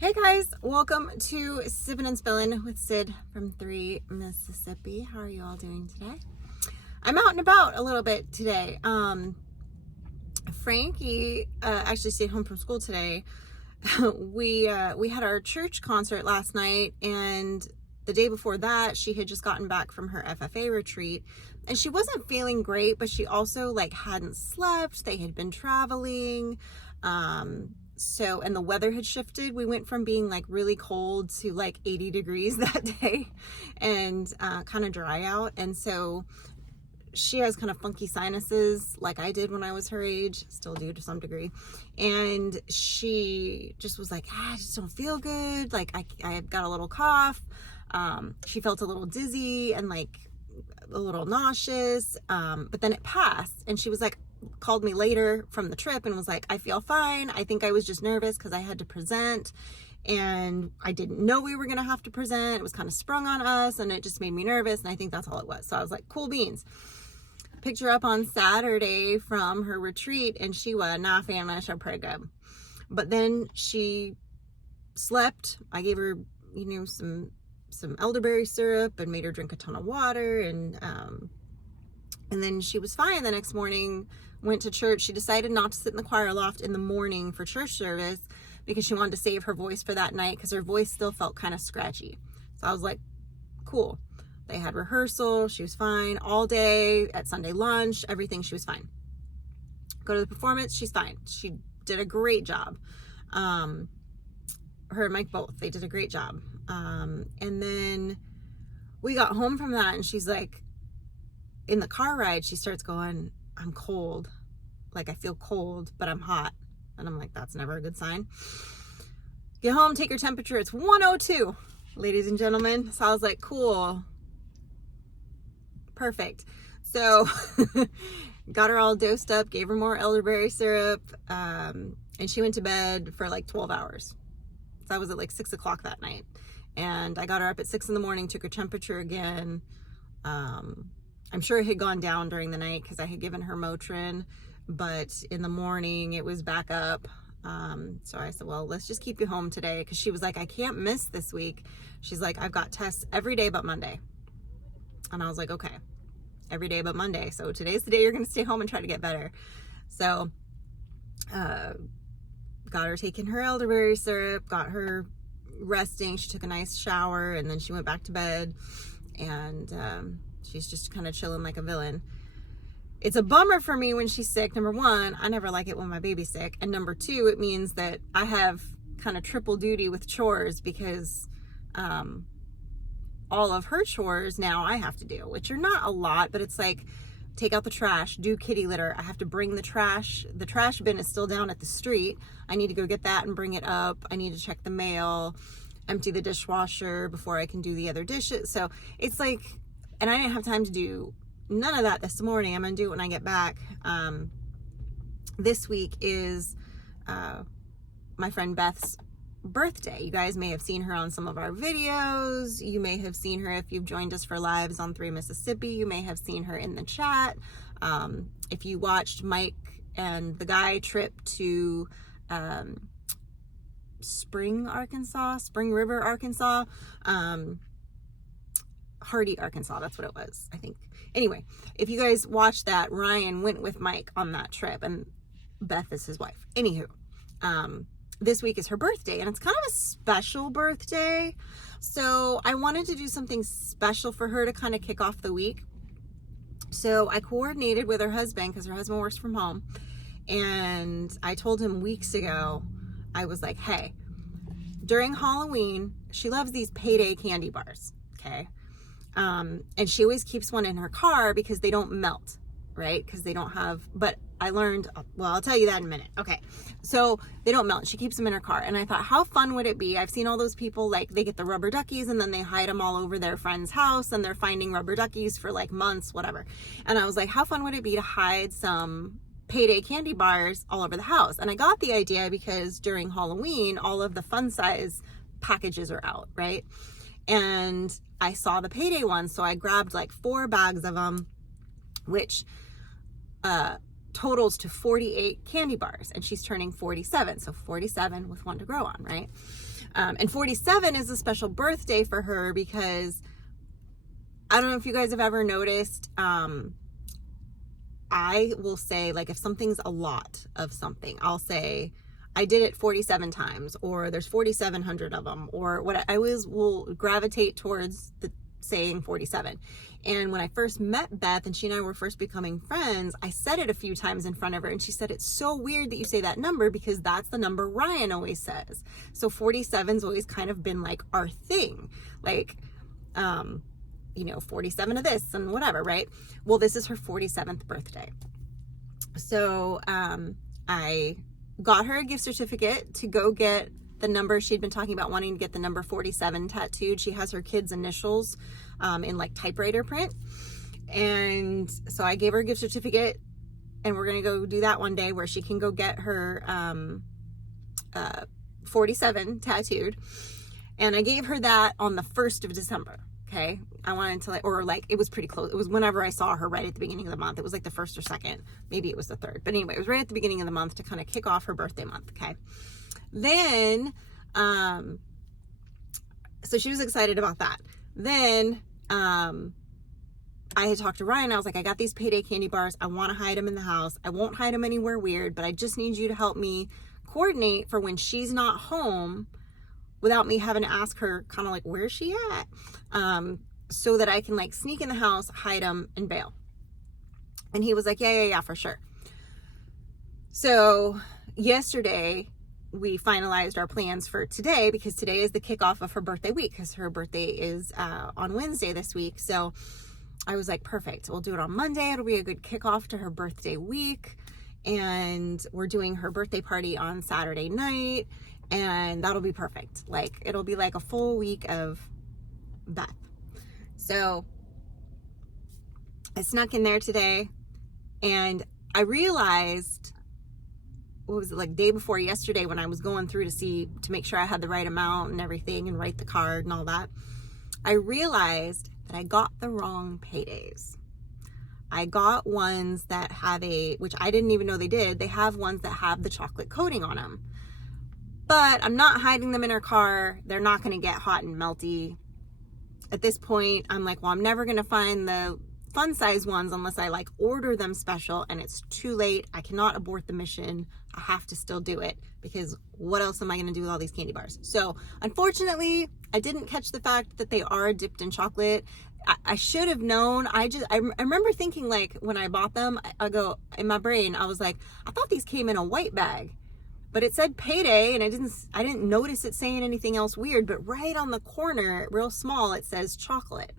Hey guys, welcome to Sippin' and Spillin' with Sid from 3 Mississippi. How are you all doing today? I'm out and about a little bit today. Frankie actually stayed home from school today. we had our church concert last night, and the day before that she had just gotten back from her FFA retreat, and she wasn't feeling great, but she also hadn't slept. They had been traveling. And the weather had shifted. We went from being really cold to 80 degrees that day, and kind of dry out. And so she has kind of funky sinuses like I did when I was her age, still do to some degree. And she just was like, I just don't feel good. I got a little cough. She felt a little dizzy and a little nauseous. But then it passed, and she was called me later from the trip and was like, I feel fine. I think I was just nervous because I had to present, and I didn't know we were going to have to present. It was kind of sprung on us, and it just made me nervous. And I think that's all it was. So I was like, cool beans. Picked her up on Saturday from her retreat, and she was not famished or pretty good. But then she slept. I gave her, some elderberry syrup and made her drink a ton of water, and then she was fine the next morning. Went to church. She decided not to sit in the choir loft in the morning for church service because she wanted to save her voice for that night because her voice still felt kind of scratchy. So I was like, cool. They had rehearsal. She was fine all day. At Sunday lunch, everything, she was fine. Go to the performance, she's fine. She did a great job. Her and Mike both, they did a great job. And then we got home from that, and she's like, in the car ride, she starts going, I'm cold. I feel cold, but I'm hot. And I'm like, that's never a good sign. Get home, take her temperature. It's 102, ladies and gentlemen. So I was like, cool. Perfect. So got her all dosed up, gave her more elderberry syrup, and she went to bed for 12 hours. So I was at 6 o'clock that night. And I got her up at 6 in the morning, took her temperature again. I'm sure it had gone down during the night because I had given her Motrin, but in the morning it was back up. So I said, well, let's just keep you home today, because she was like, I can't miss this week. She's like, I've got tests every day but Monday. And I was like, okay, every day but Monday. So today's the day you're going to stay home and try to get better. So got her taking her elderberry syrup, got her resting. She took a nice shower, and then she went back to bed, and she's just kind of chilling like a villain. It's a bummer for me when she's sick. Number one, I never like it when my baby's sick. And number two, it means that I have kind of triple duty with chores, because all of her chores now I have to do, which are not a lot, but it's take out the trash, do kitty litter. I have to bring the trash. The trash bin is still down at the street. I need to go get that and bring it up. I need to check the mail, empty the dishwasher before I can do the other dishes. So it's and I didn't have time to do none of that this morning. I'm going to do it when I get back. This week is my friend Beth's birthday. You guys may have seen her on some of our videos. You may have seen her if you've joined us for lives on 3 Mississippi. You may have seen her in the chat. If you watched Mike and the guy trip to Spring River, Arkansas, Hardy, Arkansas, that's what it was, I think. Anyway, if you guys watched that, Ryan went with Mike on that trip, and Beth is his wife. Anywho, this week is her birthday, and it's kind of a special birthday. So I wanted to do something special for her to kind of kick off the week. So I coordinated with her husband, because her husband works from home. And I told him weeks ago, I was like, hey, during Halloween, she loves these payday candy bars. Okay. And she always keeps one in her car because they don't melt, right? Because they don't have, but I learned, well, I'll tell you that in a minute. Okay. So they don't melt. She keeps them in her car. And I thought, how fun would it be? I've seen all those people, they get the rubber duckies and then they hide them all over their friend's house, and they're finding rubber duckies for months, whatever. And I was like, how fun would it be to hide some payday candy bars all over the house? And I got the idea because during Halloween, all of the fun size packages are out, right? And I saw the payday ones, so I grabbed 4 bags of them, which totals to 48 candy bars, and she's turning 47. So 47 with one to grow on, right? And 47 is a special birthday for her because I don't know if you guys have ever noticed, I will say, like, if something's a lot of something, I'll say, I did it 47 times, or there's 4,700 of them, or what. I always will gravitate towards the saying 47. And when I first met Beth and she and I were first becoming friends, I said it a few times in front of her, and she said, it's so weird that you say that number because that's the number Ryan always says. So 47's always kind of been like our thing. Like, 47 of this and whatever, right? Well, this is her 47th birthday. So I got her a gift certificate to go get the number. She'd been talking about wanting to get the number 47 tattooed. She has her kids' initials in like typewriter print. And so I gave her a gift certificate, and we're going to go do that one day where she can go get her 47 tattooed. And I gave her that on the 1st of December. Okay. I wanted to it was pretty close. It was whenever I saw her right at the beginning of the month. It was like the 1st or 2nd. Maybe it was the 3rd. But anyway, it was right at the beginning of the month to kind of kick off her birthday month. Okay. Then, so she was excited about that. Then, I had talked to Ryan. I was like, I got these payday candy bars. I want to hide them in the house. I won't hide them anywhere weird, but I just need you to help me coordinate for when she's not home without me having to ask her kind of like, where's she at? So that I can like sneak in the house, hide them, and bail. And he was like, yeah, for sure. So yesterday we finalized our plans for today, because today is the kickoff of her birthday week, because her birthday is on Wednesday this week. So I was like, perfect. We'll do it on Monday. It'll be a good kickoff to her birthday week. And we're doing her birthday party on Saturday night. And that'll be perfect. Like, it'll be like a full week of Beth. So I snuck in there today, and I realized, what was it, like day before yesterday, when I was going through to make sure I had the right amount and everything and write the card and all that, I realized that I got the wrong paydays. I got ones that have which I didn't even know they did. They have ones that have the chocolate coating on them. But I'm not hiding them in her car. They're not going to get hot and melty. At this point, I'm like, well, I'm never going to find the fun size ones unless I like order them special, and it's too late. I cannot abort the mission. I have to still do it, because what else am I going to do with all these candy bars? So unfortunately, I didn't catch the fact that they are dipped in chocolate. I should have known. I remember thinking, like, when I bought them, I go, in my brain, I was like, I thought these came in a white bag. But it said payday, and I didn't notice it saying anything else weird, but right on the corner, real small, it says chocolate.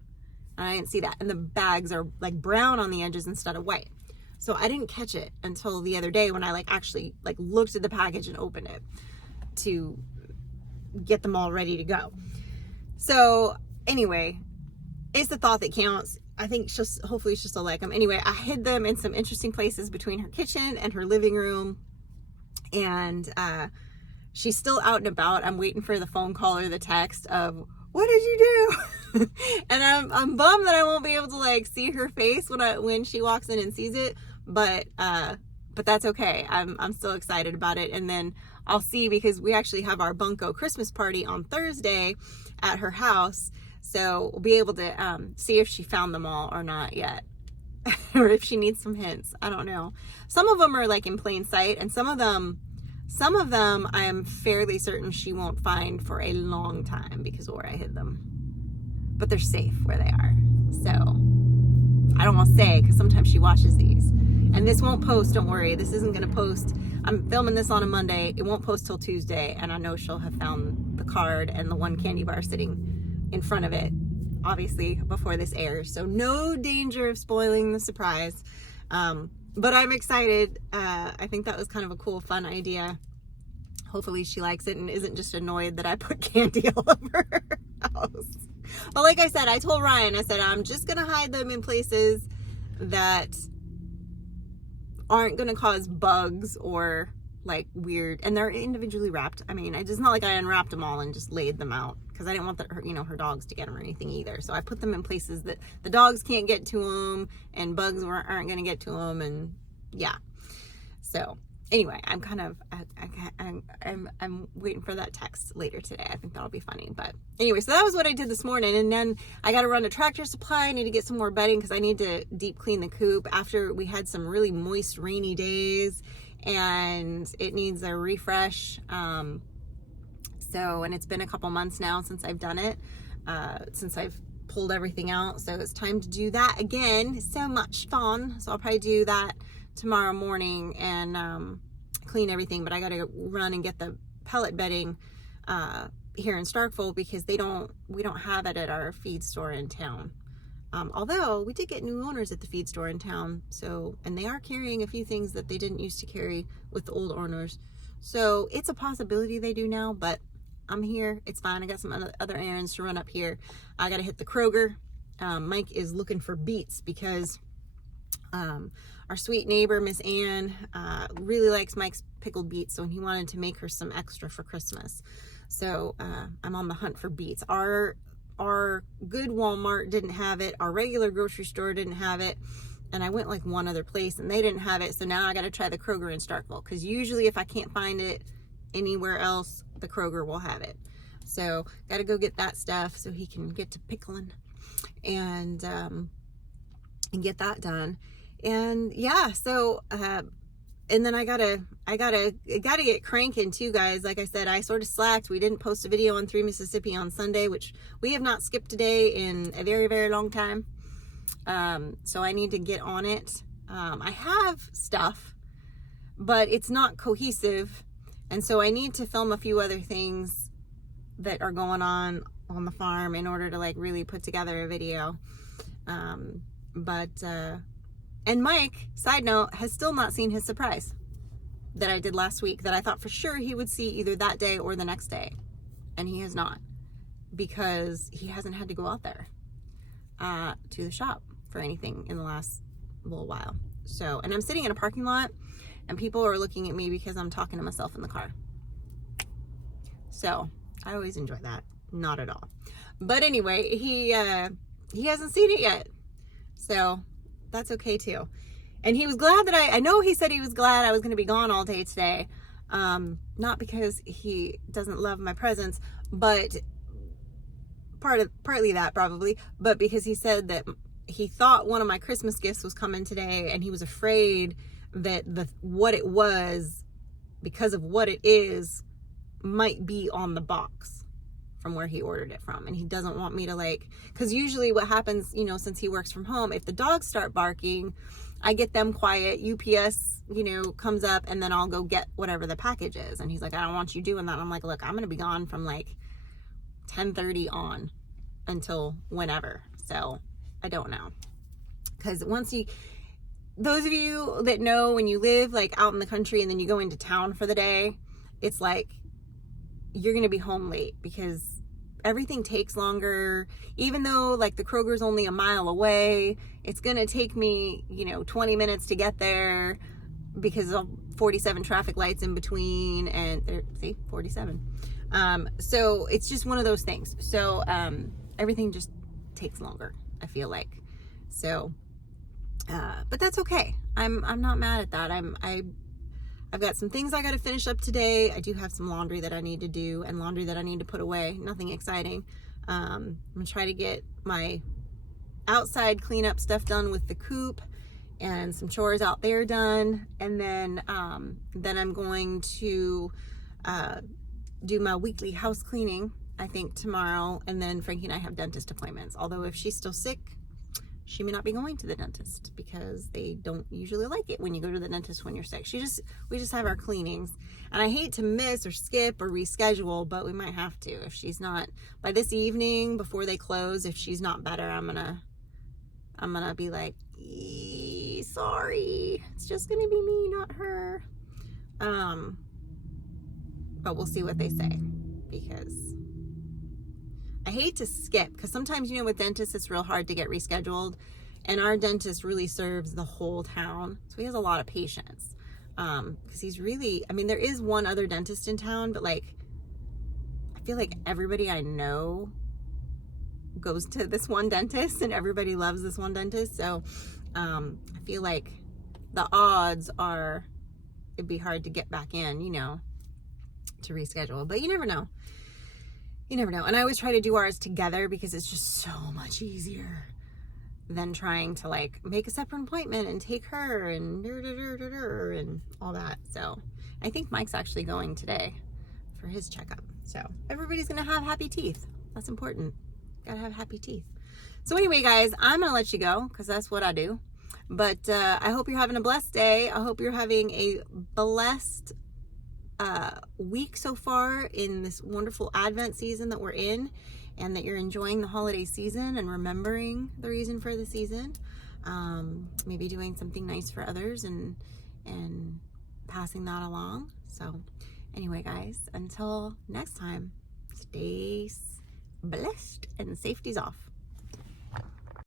And I didn't see that. And the bags are like brown on the edges instead of white. So I didn't catch it until the other day when I actually looked at the package and opened it to get them all ready to go. So anyway, it's the thought that counts. I think hopefully she'll still like them. Anyway, I hid them in some interesting places between her kitchen and her living room. And she's still out and about. I'm waiting for the phone call or the text of, what did you do? And I'm bummed that I won't be able to see her face when she walks in and sees it. But that's okay. I'm still excited about it. And then I'll see, because we actually have our Bunko Christmas party on Thursday at her house. So we'll be able to see if she found them all or not yet. Or if she needs some hints. I don't know. Some of them are in plain sight, and some of them I am fairly certain she won't find for a long time because of where I hid them. But they're safe where they are. So I don't want to say, because sometimes she watches these. And this won't post, don't worry. This isn't going to post. I'm filming this on a Monday. It won't post till Tuesday, and I know she'll have found the card and the one candy bar sitting in front of it, obviously, before this airs. So no danger of spoiling the surprise. But I'm excited. I think that was kind of a cool, fun idea. Hopefully she likes it and isn't just annoyed that I put candy all over her house. But like I said, I told Ryan, I said, I'm just going to hide them in places that aren't going to cause bugs or weird, and they're individually wrapped. I mean, it's not like I unwrapped them all and just laid them out, because I didn't want her dogs to get them or anything either. So I put them in places that the dogs can't get to them and bugs aren't going to get to them. And yeah. So anyway, I'm kind of, I'm waiting for that text later today. I think that'll be funny. But anyway, so that was what I did this morning. And then I got to run to Tractor Supply. I need to get some more bedding because I need to deep clean the coop after we had some really moist, rainy days, and it needs a refresh. And it's been a couple months now since I've done it, since I've pulled everything out. So it's time to do that again. So much fun. So I'll probably do that tomorrow morning and clean everything. But I got to run and get the pellet bedding here in Starkville because we don't have it at our feed store in town. Although we did get new owners at the feed store in town. And they are carrying a few things that they didn't used to carry with the old owners. So it's a possibility they do now, but I'm here. It's fine. I got some other errands to run up here. I got to hit the Kroger. Mike is looking for beets because our sweet neighbor, Miss Ann, really likes Mike's pickled beets. So he wanted to make her some extra for Christmas. So I'm on the hunt for beets. Our good Walmart didn't have it. Our regular grocery store didn't have it. And I went like one other place and they didn't have it. So now I got to try the Kroger in Starkville. Because usually if I can't find it anywhere else, the Kroger will have it. So got to go get that stuff so he can get to pickling and get that done. And yeah, so and then I gotta get cranking too, guys. Like I said, I sort of slacked. We didn't post a video on 3 Mississippi on Sunday, which we have not skipped a day in a very, very long time. So I need to get on it. I have stuff, but it's not cohesive. And so I need to film a few other things that are going on the farm in order to like really put together a video. And Mike, side note, has still not seen his surprise that I did last week that I thought for sure he would see either that day or the next day. And he has not, because he hasn't had to go out there to the shop for anything in the last little while. So, and I'm sitting in a parking lot and people are looking at me because I'm talking to myself in the car. So I always enjoy that. Not at all. But anyway, he hasn't seen it yet. So that's okay too. And he was glad that I know he said he was glad I was going to be gone all day today. Not because he doesn't love my presence, but partly that probably, but because he said that he thought one of my Christmas gifts was coming today and he was afraid that what it was, because of what it is, might be on the box from where he ordered it from. And he doesn't want me to because usually what happens, since he works from home, if the dogs start barking, I get them quiet, UPS, comes up, and then I'll go get whatever the package is. And he's like, I don't want you doing that. And I'm like, look, I'm going to be gone from 10:30 on until whenever. So I don't know. Because those of you that know, when you live out in the country and then you go into town for the day, it's you're going to be home late because everything takes longer. Even though the Kroger's only a mile away, it's going to take me, 20 minutes to get there because of 47 traffic lights in between, and 47. So it's just one of those things. So everything just takes longer, I feel like. So but that's okay. I'm not mad at that. I've got some things I got to finish up today. I do have some laundry that I need to do and laundry that I need to put away. Nothing exciting. I'm gonna try to get my outside cleanup stuff done with the coop and some chores out there done, and then I'm going to do my weekly house cleaning, I think, tomorrow. And then Frankie and I have dentist appointments. Although if she's still sick, she may not be going to the dentist because they don't usually like it when you go to the dentist when you're sick. We just have our cleanings, and I hate to miss or skip or reschedule, but we might have to. If she's not by this evening before they close, if she's not better, I'm gonna be like, sorry, it's just gonna be me, not her. But we'll see what they say, because I hate to skip, because sometimes, with dentists, it's real hard to get rescheduled. And our dentist really serves the whole town. So he has a lot of patients. Because he's really, there is one other dentist in town, but I feel like everybody I know goes to this one dentist and everybody loves this one dentist. So I feel like the odds are it'd be hard to get back in, you know, to reschedule. But you never know. You never know. And I always try to do ours together because it's just so much easier than trying to like make a separate appointment and take her and and all that. So I think Mike's actually going today for his checkup. So everybody's gonna have happy teeth. That's important. Gotta have happy teeth. So anyway, guys, I'm gonna let you go because that's what I do. But I hope you're having a blessed day. I hope you're having a blessed week so far in this wonderful Advent season that we're in, and that you're enjoying the holiday season and remembering the reason for the season. Maybe doing something nice for others and passing that along. So anyway, guys, until next time, stay blessed and safety's off.